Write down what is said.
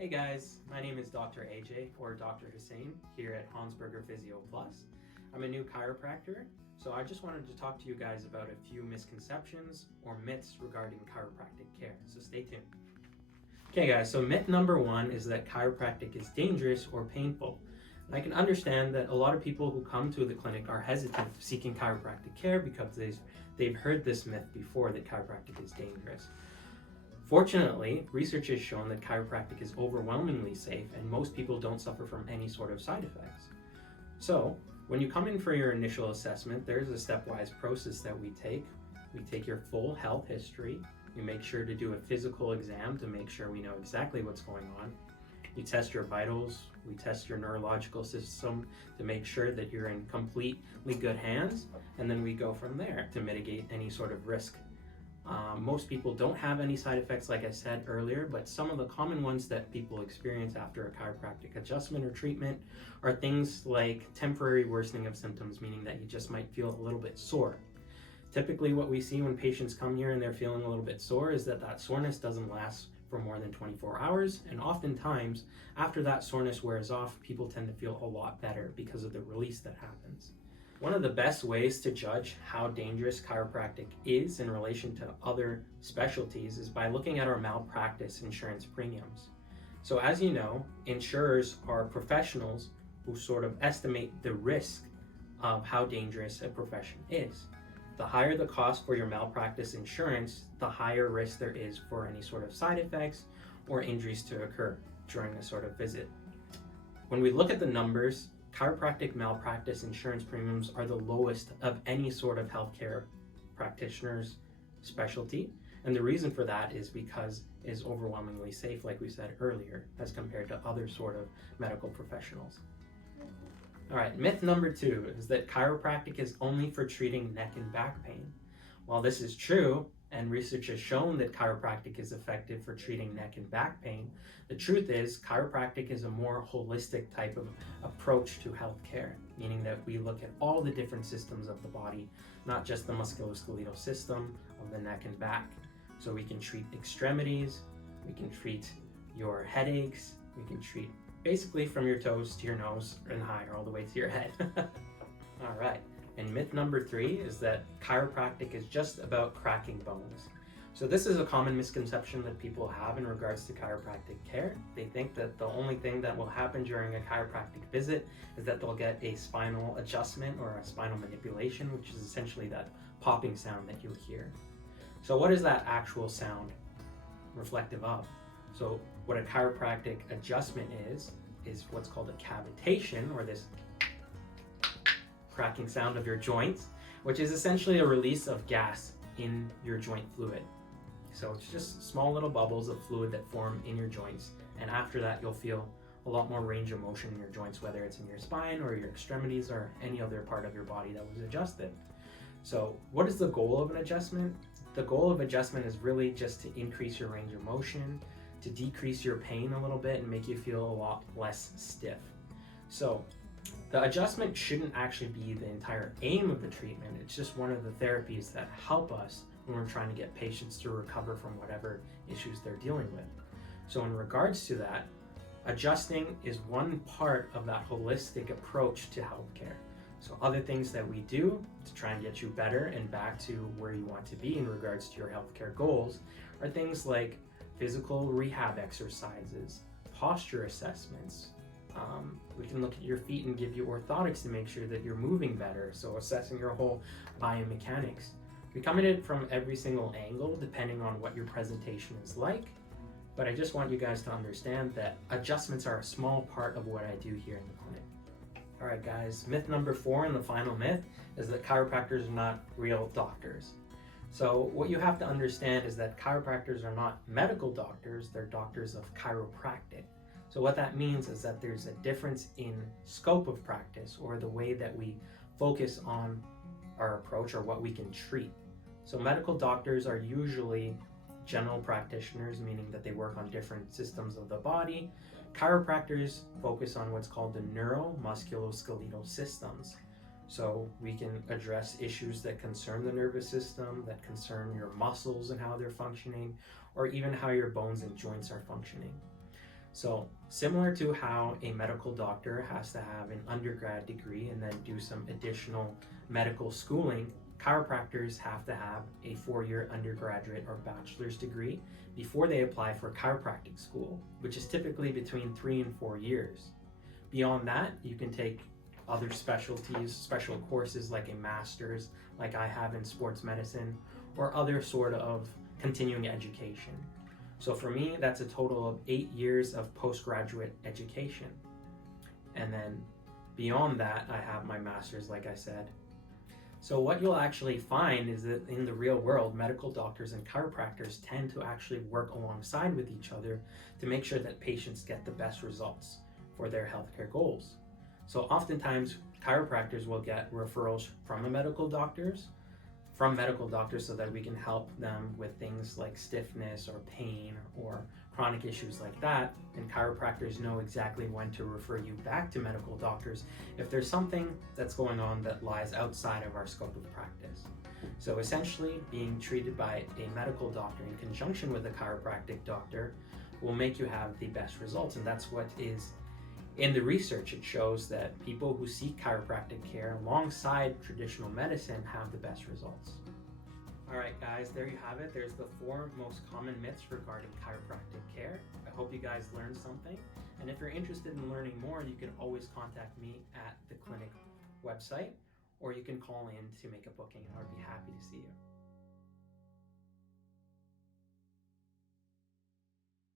Hey guys, my name is Dr. AJ or Dr. Husain here at Hansberger Physio Plus. I'm a new chiropractor, so I just wanted to talk to you guys about a few misconceptions or myths regarding chiropractic care, so stay tuned. Okay guys, so myth number one is that chiropractic is dangerous or painful. And I can understand that a lot of people who come to the clinic are hesitant seeking chiropractic care because they've heard this myth before that chiropractic is dangerous. Fortunately, research has shown that chiropractic is overwhelmingly safe and most people don't suffer from any sort of side effects. So, when you come in for your initial assessment, there's a stepwise process that we take. We take your full health history. We make sure to do a physical exam to make sure we know exactly what's going on. You test your vitals. We test your neurological system to make sure that you're in completely good hands. And then we go from there to mitigate any sort of risk. Most people don't have any side effects, like I said earlier, but some of the common ones that people experience after a chiropractic adjustment or treatment are things like temporary worsening of symptoms, meaning that you just might feel a little bit sore. Typically, what we see when patients come here and they're feeling a little bit sore is that soreness doesn't last for more than 24 hours, and oftentimes, after that soreness wears off, people tend to feel a lot better because of the release that happens. One of the best ways to judge how dangerous chiropractic is in relation to other specialties is by looking at our malpractice insurance premiums. So as you know, insurers are professionals who sort of estimate the risk of how dangerous a profession is. The higher the cost for your malpractice insurance, the higher risk there is for any sort of side effects or injuries to occur during a sort of visit. When we look at the numbers, chiropractic malpractice insurance premiums are the lowest of any sort of healthcare practitioner's specialty. And the reason for that is because it is overwhelmingly safe, like we said earlier, as compared to other sort of medical professionals. All right, myth number two is that chiropractic is only for treating neck and back pain. While this is true, and research has shown that chiropractic is effective for treating neck and back pain, the truth is chiropractic is a more holistic type of approach to healthcare, meaning that we look at all the different systems of the body, not just the musculoskeletal system of the neck and back. So we can treat extremities, we can treat your headaches, we can treat basically from your toes to your nose and higher all the way to your head. All right. And myth number three is that chiropractic is just about cracking bones. So this is a common misconception that people have in regards to chiropractic care. They think that the only thing that will happen during a chiropractic visit is that they'll get a spinal adjustment or a spinal manipulation, which is essentially that popping sound that you'll hear. So what is that actual sound reflective of? So what a chiropractic adjustment is what's called a cavitation, or this cracking sound of your joints, which is essentially a release of gas in your joint fluid. So it's just small little bubbles of fluid that form in your joints, and after that you'll feel a lot more range of motion in your joints, whether it's in your spine or your extremities or any other part of your body that was adjusted. So what is the goal of an adjustment? The goal of adjustment is really just to increase your range of motion, to decrease your pain a little bit and make you feel a lot less stiff. So the adjustment shouldn't actually be the entire aim of the treatment. It's just one of the therapies that help us when we're trying to get patients to recover from whatever issues they're dealing with. So in regards to that, adjusting is one part of that holistic approach to healthcare. So other things that we do to try and get you better and back to where you want to be in regards to your healthcare goals are things like physical rehab exercises, posture assessments. We can look at your feet and give you orthotics to make sure that you're moving better, so assessing your whole biomechanics. We come at it from every single angle depending on what your presentation is like, but I just want you guys to understand that adjustments are a small part of what I do here in the clinic. All right guys, myth number four and the final myth is that chiropractors are not real doctors. So what you have to understand is that chiropractors are not medical doctors, they're doctors of chiropractic. So what that means is that there's a difference in scope of practice, or the way that we focus on our approach or what we can treat. So medical doctors are usually general practitioners, meaning that they work on different systems of the body. Chiropractors focus on what's called the neuromusculoskeletal systems. So we can address issues that concern the nervous system, that concern your muscles and how they're functioning, or even how your bones and joints are functioning. So similar to how a medical doctor has to have an undergrad degree and then do some additional medical schooling, chiropractors have to have a 4-year undergraduate or bachelor's degree before they apply for chiropractic school, which is typically between 3 and 4 years. Beyond that, you can take other specialties, special courses like a master's, like I have in sports medicine, or other sort of continuing education. So for me, that's a total of 8 years of postgraduate education. And then beyond that, I have my master's, like I said. So what you'll actually find is that in the real world, medical doctors and chiropractors tend to actually work alongside with each other to make sure that patients get the best results for their healthcare goals. So oftentimes, chiropractors will get referrals from medical doctors so that we can help them with things like stiffness or pain or chronic issues like that. And chiropractors know exactly when to refer you back to medical doctors if there's something that's going on that lies outside of our scope of practice. So essentially, being treated by a medical doctor in conjunction with a chiropractic doctor will make you have the best results. And that's what is in the research. It shows that people who seek chiropractic care alongside traditional medicine have the best results. All right, guys, there you have it. There's the 4 most common myths regarding chiropractic care. I hope you guys learned something. And if you're interested in learning more, you can always contact me at the clinic website, or you can call in to make a booking. I would be happy to see you.